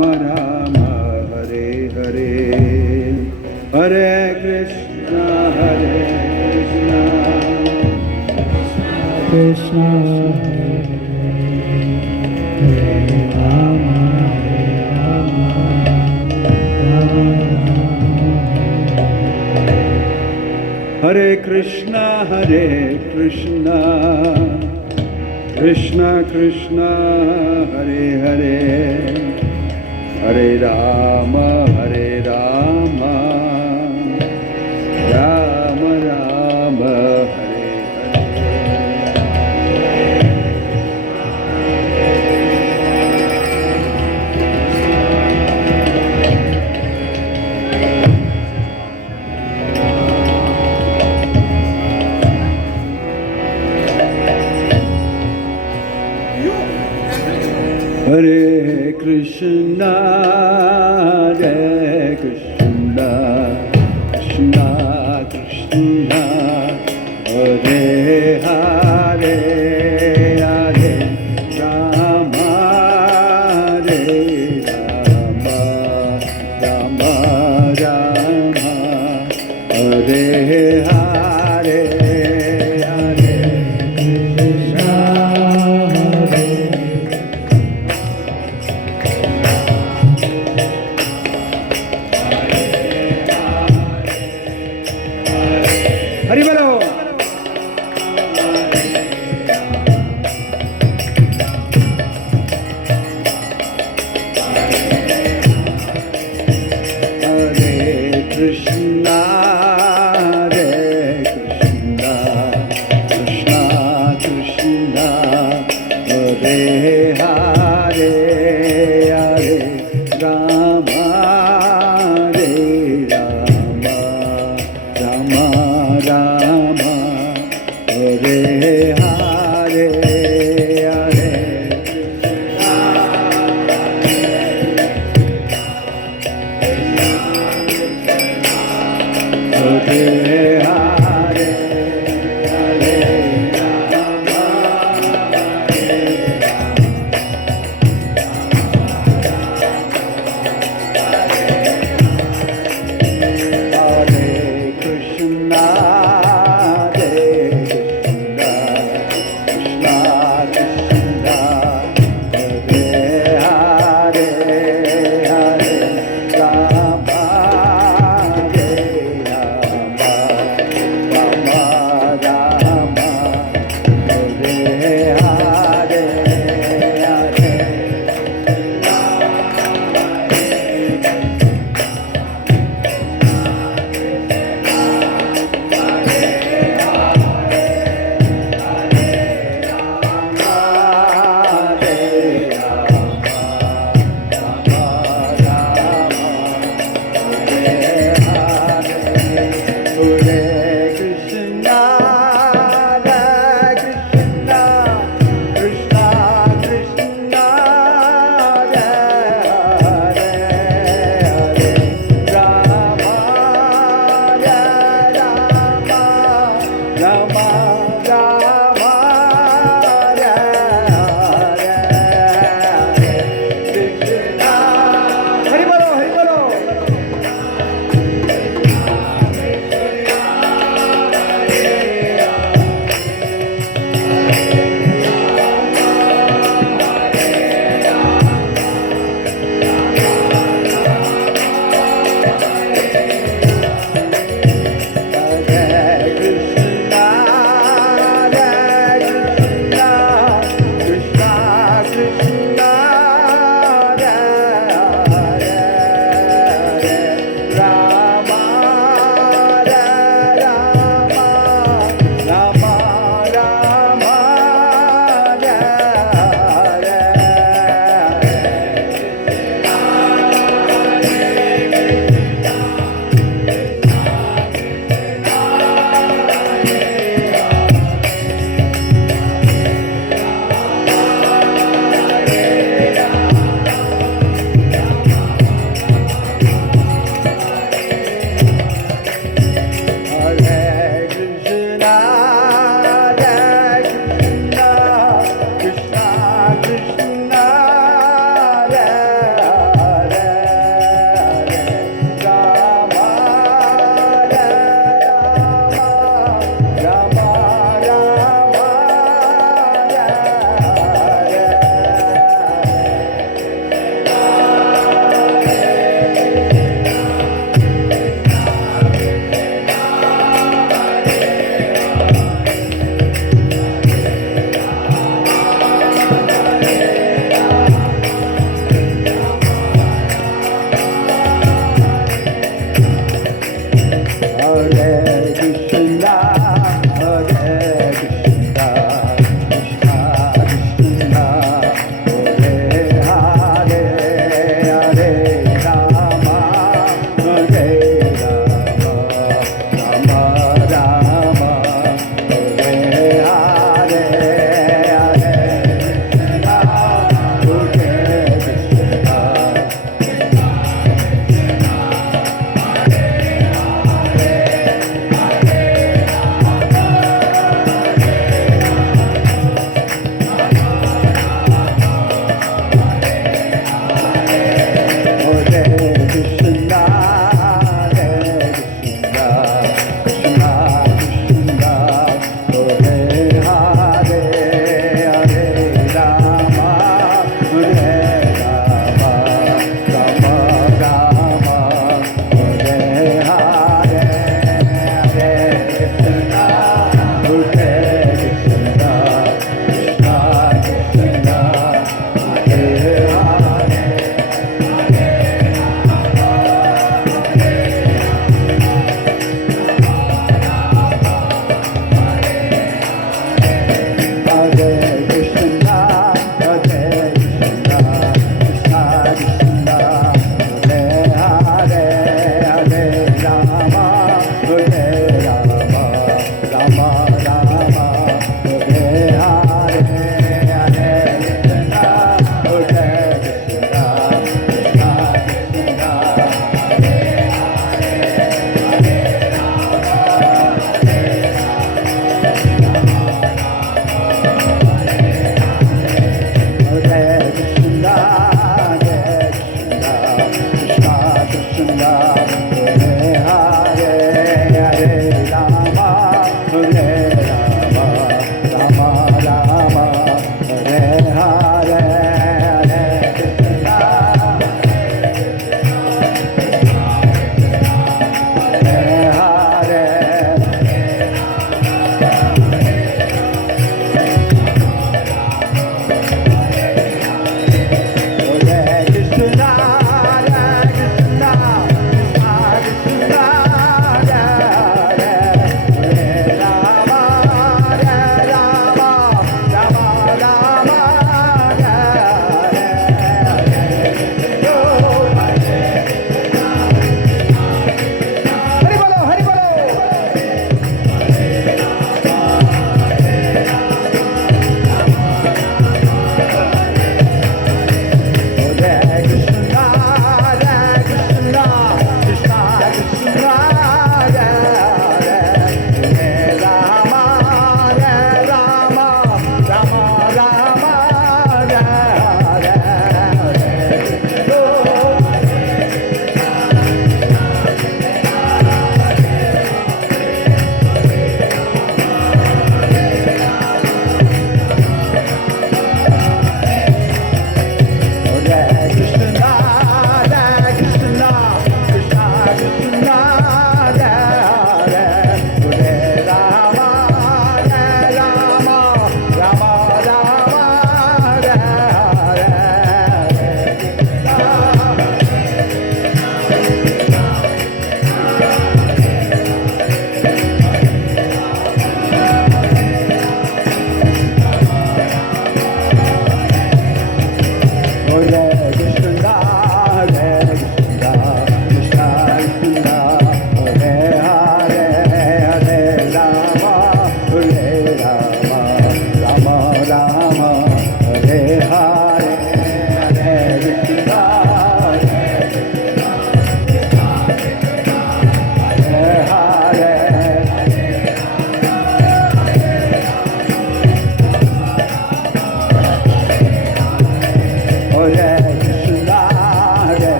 राम हरे हरे हरे कृष्णा कृष्णा हरे कृष्णा कृष्णा कृष्णा हरे हरे हरे राम राम राम हरे हरे कृष्णा कृष्णा कृष्णा हरे हरे हरे राम राम राम हरे हरे हरे कृष्णा हरि बोलो। हरे Krishna Krishna Krishna Hare Hare Hare Ram Ram Ram Hare Hare Hare Hare Hare Hare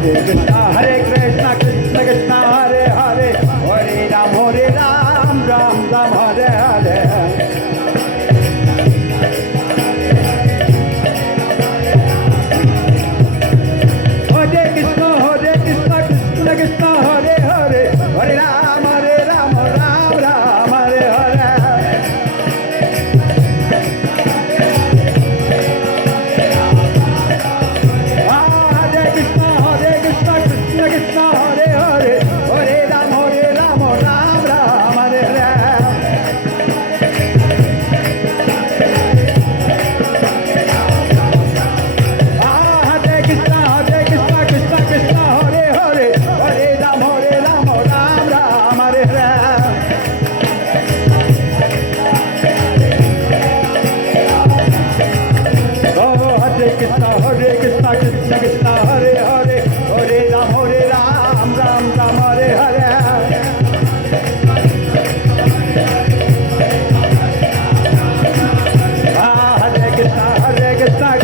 Hare Krishna, Krishna Krishna, Hare Hare, Hare Ram, Ram Ram, Hare Hare. Hare Krishna, Krishna Krishna, Hare Hare, Hare Ram, Ram Ram, Hare Hare. Hare Krishna, Krishna Krishna, Hare Hare, Hare Ram, Ram Ram, Hare Hare. Hare Krishna, Krishna Krishna, Hare Hare, Hare Ram, Ram Ram, Hare Hare. Oh, Hare Krishna, Krishna Krishna, Hare Hare, Hare Ram, Ram Ram, Hare Hare. Hare Krishna,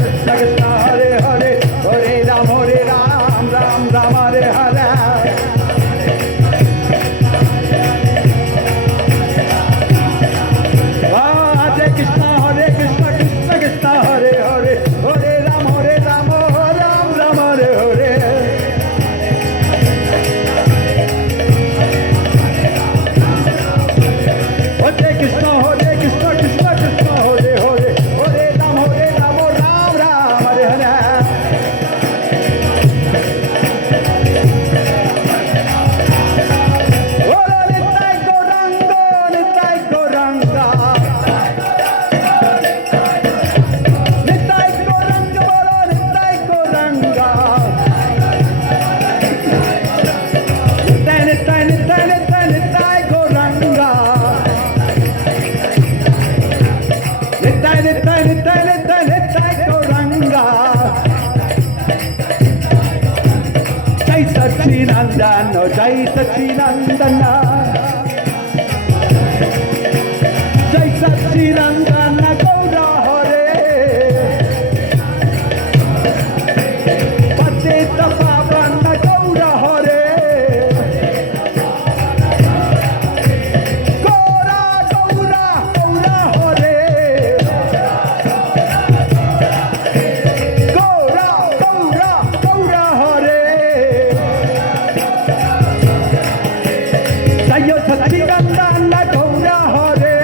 Krishna Krishna, Hare Hare, Hare Ram, Ram Ram, Hare Hare. Hare Krishna, Krishna Krishna, Hare Hare, Hare Ram, Ram Ram, Hare Hare. Hare Krishna, Krishna Krishna, Hare Hare, Hare Ram, Ram Ram, Hare Hare. Bolo Nitai Gauranga, Nitai Gauranga. Nitai Gauranga, bolo Nitai Gauranga. Nitai, Nitai, Nitai, Nitai, Nitai Gauranga. Nitai, Nitai, Nitai, Nitai, Nitai Gauranga. Jai Satchinandana, Jai Satchinandana. Jai Satchinandana, Gaura Hare. Patita Pavana, Gaura Hare. Gaura, Gaura, Gaura Hare. Gaura, Gaura, Gaura Hare. Jai Satchinandana, Gaura Hare.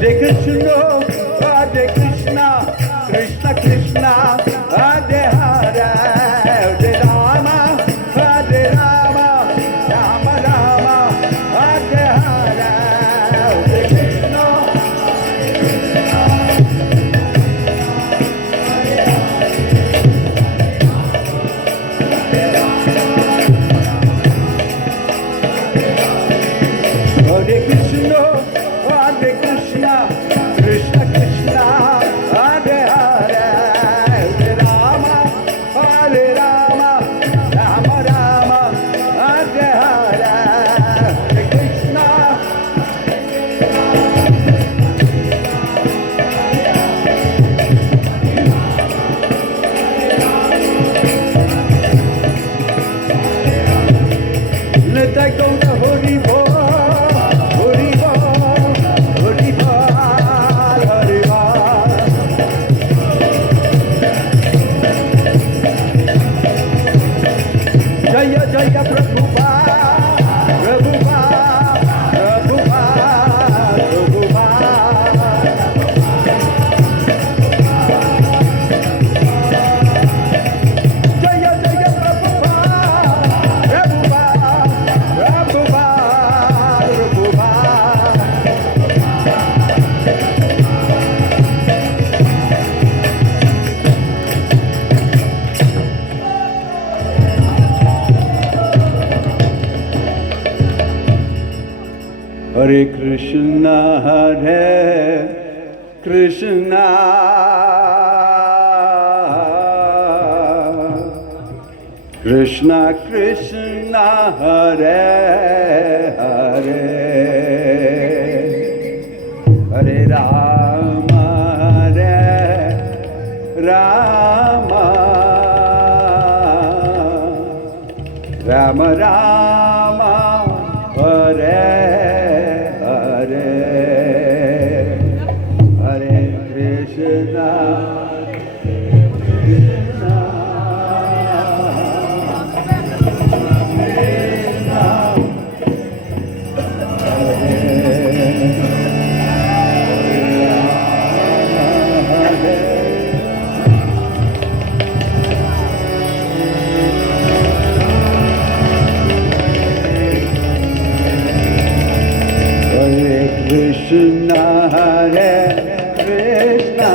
Hare Krishna, Hare Krishna, Krishna Krishna, Hare Hare, Hare Rama, Hare Rama, Rama Rama, Hare Hare, Hare Krishna. Hare Krishna, Hare Krishna, Krishna Krishna, Hare Hare, Hare Rama, Hare Rama, Rama Rama, Hare Hare, Hare Krishna. Let I go to Hari Bol. Jaya Jaya Prabhupada, Prabhupada, Prabhupada, Prabhupada. Jaya Jaya Prabhupada, Prabhupada, Prabhupada. Hare Krishna, Hare Krishna, Krishna Krishna, Hare Hare, Hare Rama, Hare Rama, Rama Rama, Hare Hare, Hare Krishna, Krishna, Krishna, Hare Krishna,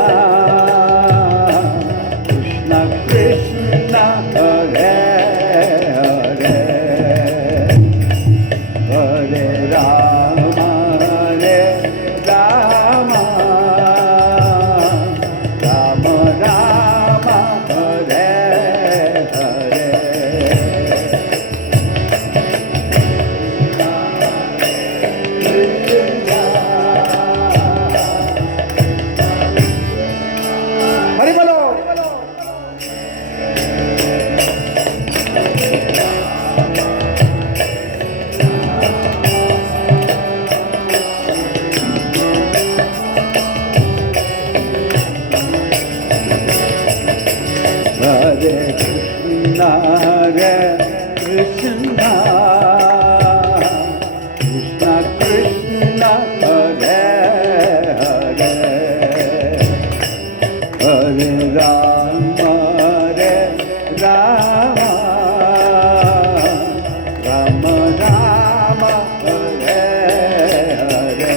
Krishna Krishna, Hare Hare, Hare Rama, Hare Rama, Rama Rama, Hare Hare. Hari बोलो। Hare Krishna, Hare Krishna, Krishna Krishna, Hare Hare, Hare Rama, Hare Rama, Rama Rama, Hare Hare,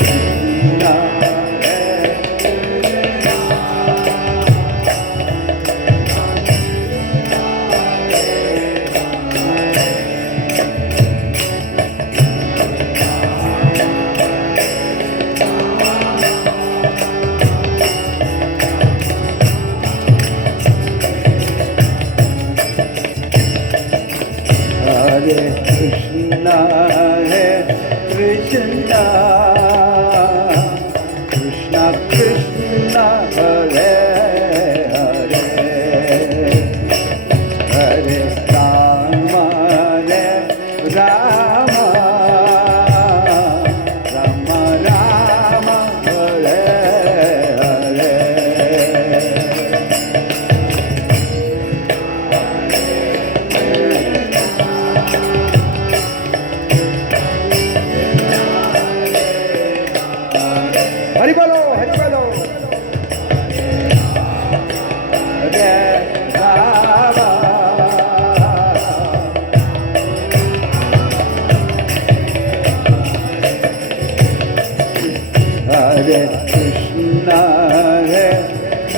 Krishna, Hare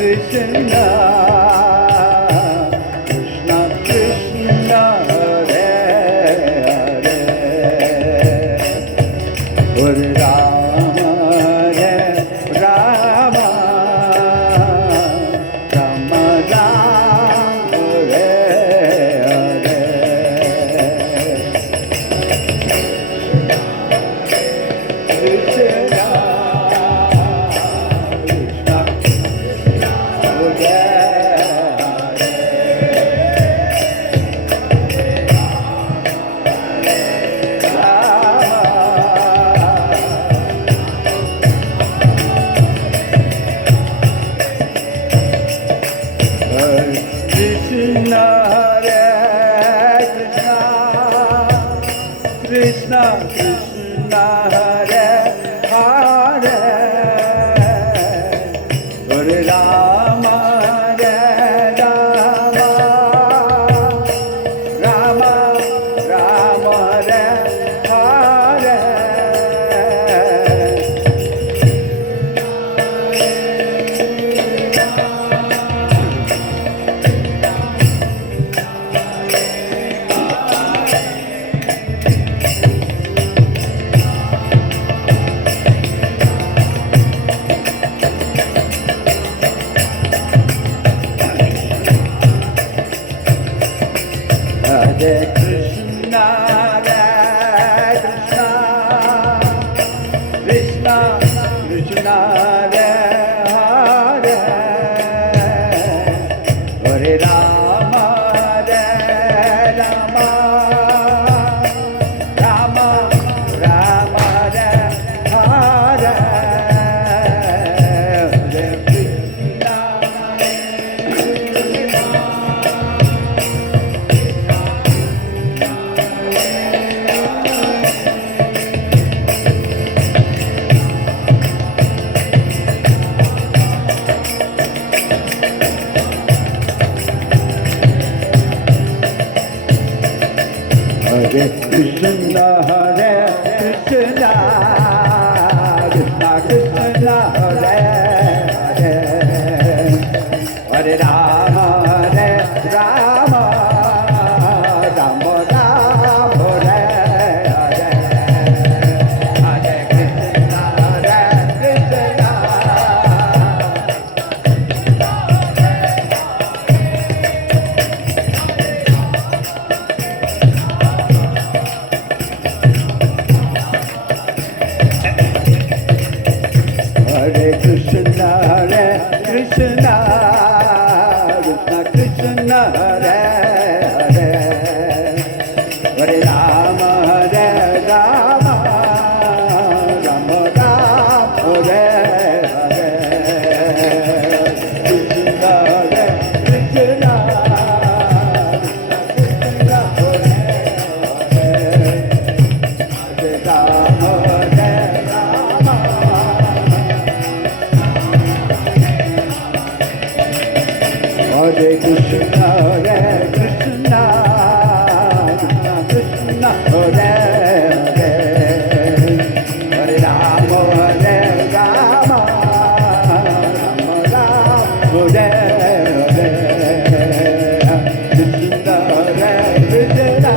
Krishna, Krishna Krishna, Hare Hare, Hare Rama, Hare Rama, Rama Rama, Hare Hare. Krishna, Krishna Krishna Hare Hare, Hare Rama Hare Rama, Rama Rama Hare Hare. Hare Krishna, Hare Krishna, Krishna Krishna, Hare Hare, Hare Rama, Hare Rama, Rama Rama, Hare Hare, Hare Krishna. Hare Krishna, Hare Krishna, Krishna Krishna, Hare Hare, Hare Rama, Hare Rama, Rama Rama, Hare Hare, Hare Krishna, Hare Krishna. Hare Krishna, Hare Krishna, Krishna Krishna, Hare Hare, Hare Rama, Hare Rama, Rama Rama, Hare Hare, Krishna, Hare Krishna, Krishna Krishna, Hare Hare, Hare Rama, Hare Rama. Hare Krishna, Hare Krishna, Krishna Krishna, Hare Hare, Hare Rama, Hare Rama, Rama Rama, Hare Hare, Krishna, Hare Krishna.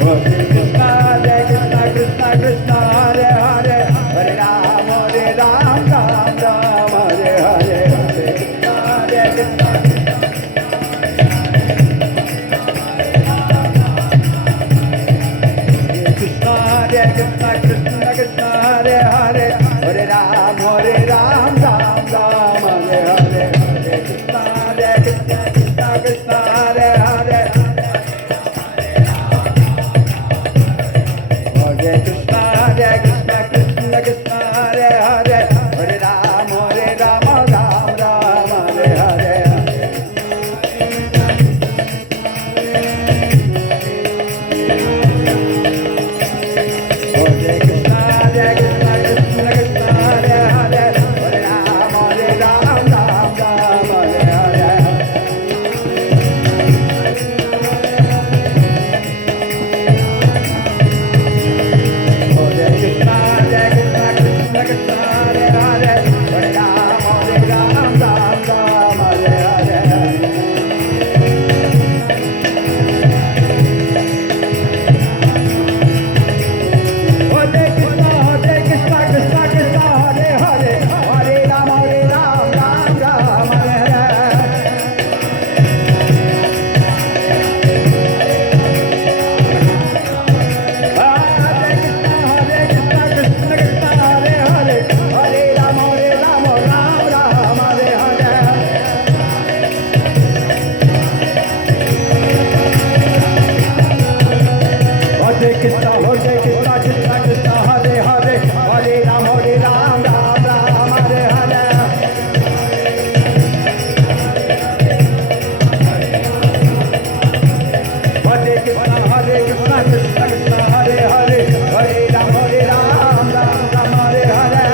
Hare Krishna, Hare Krishna, Krishna Krishna, Hare Hare, Hare Rama, Hare Rama, Rama Rama, Hare Hare, Hare Krishna, Hare Krishna. Krishna, Hare Krishna, Krishna Krishna, Hare Hare, Hare Rama, Hare Rama, Rama Rama, Hare Hare, Hare Krishna, Hare Krishna, Krishna Krishna, Hare Hare. Hare Krishna, Hare Krishna, Krishna Krishna, Hare Hare, Hare Rama, Hare Rama, Rama Rama, Hare Hare. Hare Krishna, Hare Krishna, Krishna Krishna, Hare Hare, Hare Rama, Hare Rama, Rama Rama, Hare Hare. Hare Krishna Krishna Krishna Hare Hare Hare Ram Ram Ram Hare Hare